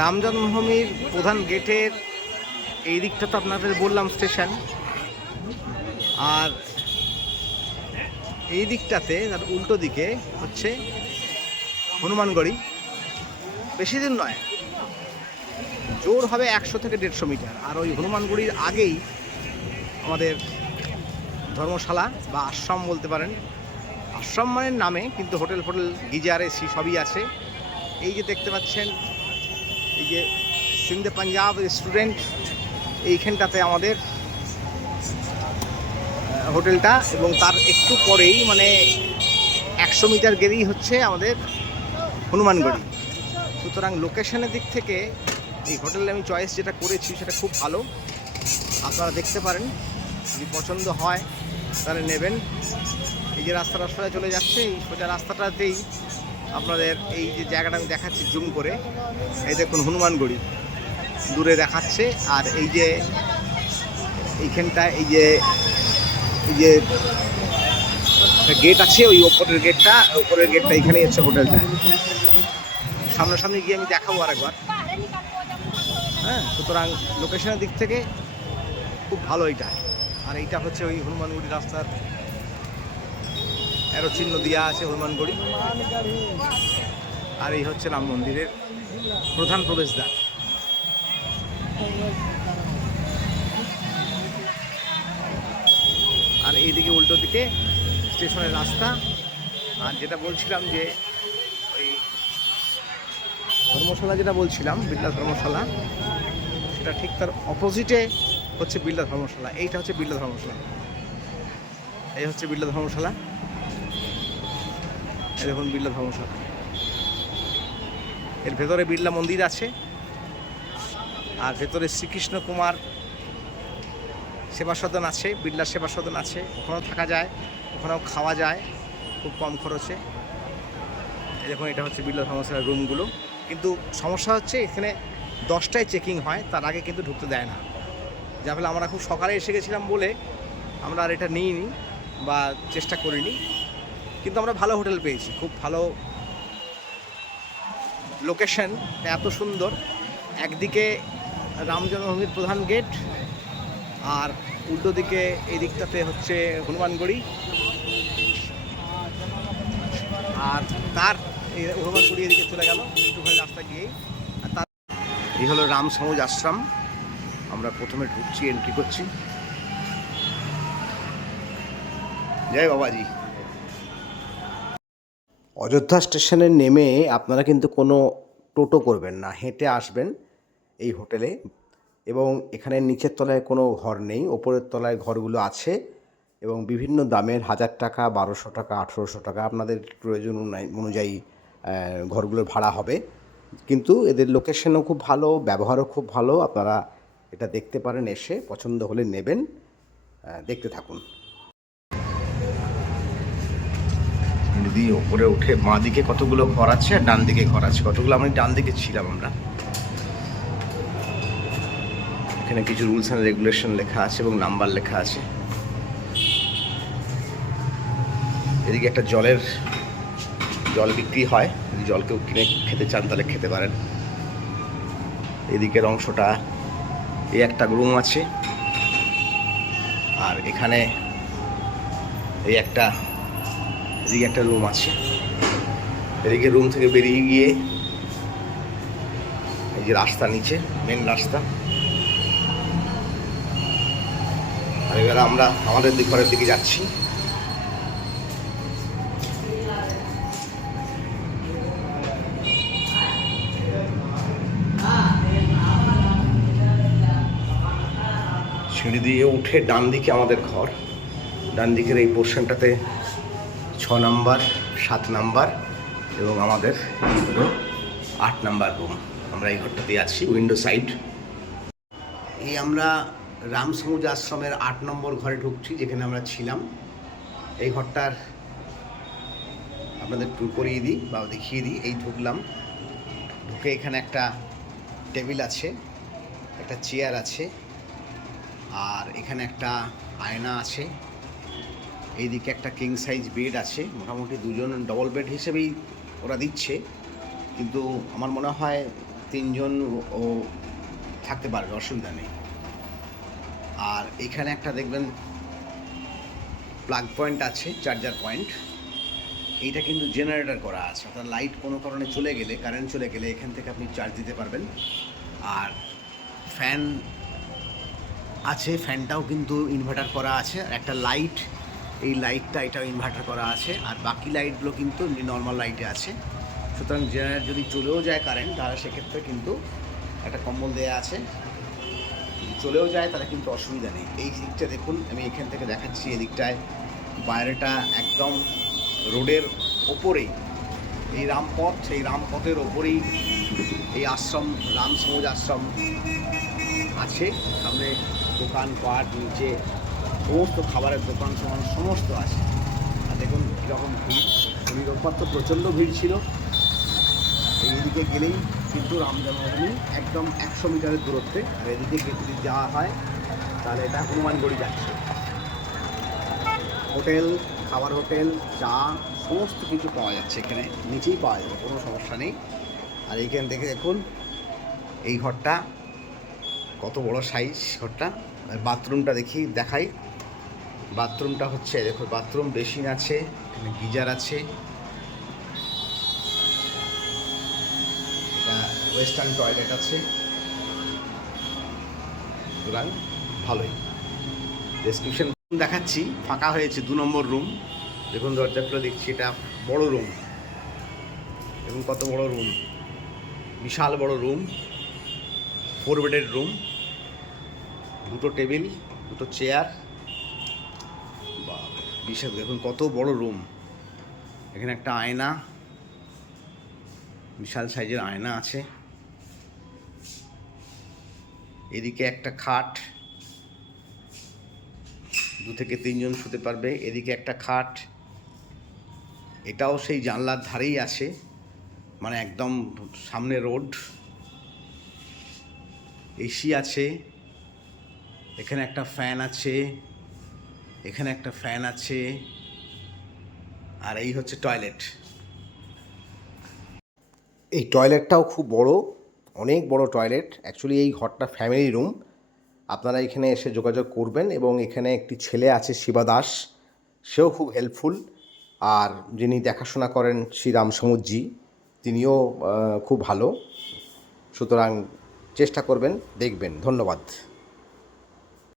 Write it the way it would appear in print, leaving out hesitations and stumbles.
রাম জন্মভূমির প্রধান গেটের এই দিকটা তো আপনাদের বললাম স্টেশন, আর এই দিকটাতে তার উল্টো দিকে হচ্ছে হনুমানগড়ি। বেশি দিন নয়, জোর হবে 100 থেকে 150 মিটার। আর ওই হনুমানগড়ির আগেই আমাদের ধর্মশালা বা আশ্রম বলতে পারেন। আশ্রম মানে নামে, কিন্তু হোটেল গিজার এসি সবই আছে। এই যে দেখতে পাচ্ছেন, এই যে সিন্ধে পাঞ্জাব রেস্টুরেন্ট, এইখানটাতে আমাদের হোটেলটা, এবং তার একটু পরেই মানে 100 মিটার গেলেই হচ্ছে আমাদের হনুমানগড়ি। সুতরাং লোকেশনের দিক থেকে এই হোটেলে আমি চয়েস যেটা করেছি সেটা খুব ভালো। আপনারা দেখতে পারেন, যদি পছন্দ হয় তাহলে নেবেন। এই যে রাস্তাটা সোজা চলে যাচ্ছে, এই সোজা রাস্তাটাতেই আপনাদের এই যে জায়গাটা আমি দেখাচ্ছি জুম করে, এই দেখুন হনুমানগড়ি দূরে দেখাচ্ছে। আর এই যে এইখানটা এই যে গেট আছে, ওই ওপরের গেটটা এখানেই হচ্ছে হোটেলটা। সামনাসামনি গিয়ে আমি দেখাবো আরেকবার। হ্যাঁ, সুতরাং লোকেশনের দিক থেকে খুব ভালো এইটা। আর এইটা হচ্ছে ওই হনুমানগড়ি রাস্তার এরো চিহ্ন দেওয়া আছে হনুমানগড়ি। আর এই হচ্ছে রাম মন্দিরের প্রধান প্রবেশদ্বার। আর এইদিকে উল্টো দিকে স্টেশনের রাস্তা। আর যেটা বলছিলাম যে ওই ধর্মশালা, যেটা বলছিলাম বিড়লা ধর্মশালা, সেটা ঠিক তার অপোজিটে হচ্ছে বিড়লা ধর্মশালা। এইটা হচ্ছে বিড়লা ধর্মশালা, এই হচ্ছে বিড়লা ধর্মশালা। এই দেখুন বিড়লা ধর্মশালা, এর ভেতরে বিড়লা মন্দির আছে। আর ভেতরে শ্রীকৃষ্ণ কুমার সেবা সদন আছে, বিড়লা সেবা সদন আছে। ওখানেও থাকা যায়, ওখানেও খাওয়া যায় খুব কম খরচে। এই দেখুন, এটা হচ্ছে বিড়লা ধর্মশালার রুমগুলো। কিন্তু সমস্যা হচ্ছে এখানে 10টায় চেকিং হয়, তার আগে কিন্তু ঢুকতে দেয় না। যা ফলে আমরা খুব সকালে এসে গেছিলাম বলে আমরা আর এটা নিইনি বা চেষ্টা করিনি। কিন্তু আমরা ভালো হোটেল পেয়েছি, খুব ভালো লোকেশন, এত সুন্দর। একদিকে রাম জন্মভূমির প্রধান গেট, আর উল্টো দিকে এই দিকটাতে হচ্ছে হনুমানগড়ি। আর তার এই হনুমানগড়ি এদিকে চলে গেল একটুখানি রাস্তা গিয়েই। আর তার এই হলো রাম সমাজ আশ্রম। আমরা প্রথমে ঢুকছি, এন্ট্রি করছি। জয় বাবাজি। অযোধ্যা স্টেশনে নেমে আপনারা কিন্তু কোনো টোটো করবেন না, হেঁটে আসবেন এই হোটেলে। এবং এখানে নিচের তলায় কোনো ঘর নেই, ওপরের তলায় ঘরগুলো আছে। এবং বিভিন্ন দামের, 1000 টাকা, 1200 টাকা, 1800 টাকা, আপনাদের প্রয়োজন অনুযায়ী ঘরগুলোর ভাড়া হবে। কিন্তু এদের লোকেশনও খুব ভালো, ব্যবহারও খুব ভালো। আপনারা এটা দেখতে পারেন, এসে পছন্দ হলে নেবেন। দেখতে থাকুন। যদি ওপরে উঠে বাঁ দিকে কতগুলো ঘর আছে আর ডান দিকে ঘর আছে, কতগুলো আমি ডান দিকে ছিলাম আমরা। এখানে কিছু রুলস অ্যান্ড রেগুলেশন লেখা আছে এবং নাম্বার লেখা আছে। এদিকে একটা জল বিক্রি হয়, যদি জল কেউ কিনে খেতে চান তাহলে খেতে পারেন। এদিকের অংশটা এই একটা রুম আছে। আর এখানে এদিকে একটা রুম আছে। এদিকে রুম থেকে বেরিয়ে গিয়ে এই যে রাস্তা, নিচে মেন রাস্তা। আর এবার আমরা আমাদের ঘরের দিকে যাচ্ছি। সিঁড়ি দিয়ে উঠে ডান দিকে আমাদের ঘর। ডান দিকের এই পোর্শনটাতে 6 নাম্বার, 7 নাম্বার এবং আমাদের 8 নাম্বার রুম। আমরা এই ঘরটাতে আছি, উইন্ডো সাইড। এই আমরা রাম সমাজ আশ্রমের 8 নম্বর ঘরে ঢুকছি, যেখানে আমরা ছিলাম। এই ঘরটার আপনাদের ট্যুর করিয়ে দিই বা দেখিয়ে দিই। এই ঢুকলাম, ঢুকে এখানে একটা টেবিল আছে, একটা চেয়ার আছে, আর এখানে একটা আয়না আছে। এইদিকে একটা কিং সাইজ বেড আছে। মোটামুটি 2জন ডবল বেড হিসেবেই ওরা দিচ্ছে, কিন্তু আমার মনে হয় তিনজন ও থাকতে পারবে, অসুবিধা নেই। আর এখানে একটা দেখবেন প্লাগ পয়েন্ট আছে, চার্জার পয়েন্ট। এইটা কিন্তু জেনারেটর করা আছে, অর্থাৎ লাইট কোনো কারণে চলে গেলে, কারেন্ট চলে গেলে এখান থেকে আপনি চার্জ দিতে পারবেন। আর ফ্যান আছে, ফ্যানটাও কিন্তু ইনভার্টার করা আছে। আর একটা লাইট, এই লাইটটা এটাও ইনভার্টার করা আছে। আর বাকি লাইটগুলো কিন্তু নর্মাল লাইটে আছে। সুতরাং জেনারেটর যদি চলেও যায় কারেন্ট, তাহলে সেক্ষেত্রে কিন্তু একটা কম্বল দেওয়া আছে, যদি চলেও যায় তাহলে কিন্তু অসুবিধা নেই। এই দিকটা দেখুন, আমি এখান থেকে দেখাচ্ছি। এদিকটায় বাইরেটা একদম রোডের ওপরেই, এই রামপথ, এই রামপথের ওপরেই এই আশ্রম, রাম সমাজ আশ্রম আছে। সামনে দোকানপাট, নিচে সমস্ত খাবারের দোকান সমান সমস্ত আছে। আর দেখুন কীরকম ভিড়, শনি রোববার তো প্রচণ্ড ভিড় ছিল। এইদিকে গেলেই কিন্তু রাম জন্মভূমি একদম 100 মিটারের দূরত্বে। আর এদিকে যদি যাওয়া হয় তাহলে এটা হনুমানগড়ি যাচ্ছে। হোটেল, খাবার হোটেল, চা সমস্ত কিছু পাওয়া যাচ্ছে এখানে, নিচেই পাওয়া যাবে, কোনো সমস্যা নেই। আর এইখান থেকে দেখুন এই ঘরটা কত বড় সাইজ ঘরটা। আর বাথরুমটা দেখাই। বাথরুমটা হচ্ছে, দেখো বাথরুম, বেসিন আছে, এখানে গিজার আছে। এটা ওয়েস্টার্ন টয়লেট আছে, সুতরাং ভালোই। ডেসক্রিপশন দেখাচ্ছি, ফাঁকা হয়েছে 2 নম্বর রুম। দেখুন দরজাগুলো দেখছি, এটা বড় রুম। এবং কত বড় রুম, বিশাল বড় রুম, 4 বেডের রুম, 2টো টেবিল, 2টো চেয়ার। বা বিশাল, দেখুন কত বড় রুম। এখানে একটা আয়না, বিশাল সাইজের আয়না আছে। এদিকে একটা খাট, 2 থেকে 3 জন শুতে পারবে। এদিকে একটা খাট, এটাও সেই জানলার ধারেই আছে, মানে একদম সামনে রোড। এসি আছে, এখানে একটা ফ্যান আছে, এখানে একটা ফ্যান আছে। আর এই হচ্ছে টয়লেট। এই টয়লেটটাও খুব বড়, অনেক বড় টয়লেট। অ্যাকচুয়ালি এই ঘরটা ফ্যামিলি রুম। আপনারা এখানে এসে যোগাযোগ করবেন। এবং এখানে একটি ছেলে আছে, শিবা দাস, সেও খুব হেল্পফুল। আর যিনি দেখাশোনা করেন শ্রীরাম সমুজ্জি, তিনিও খুব ভালো। সুতরাং চেষ্টা করবেন, দেখবেন। ধন্যবাদ।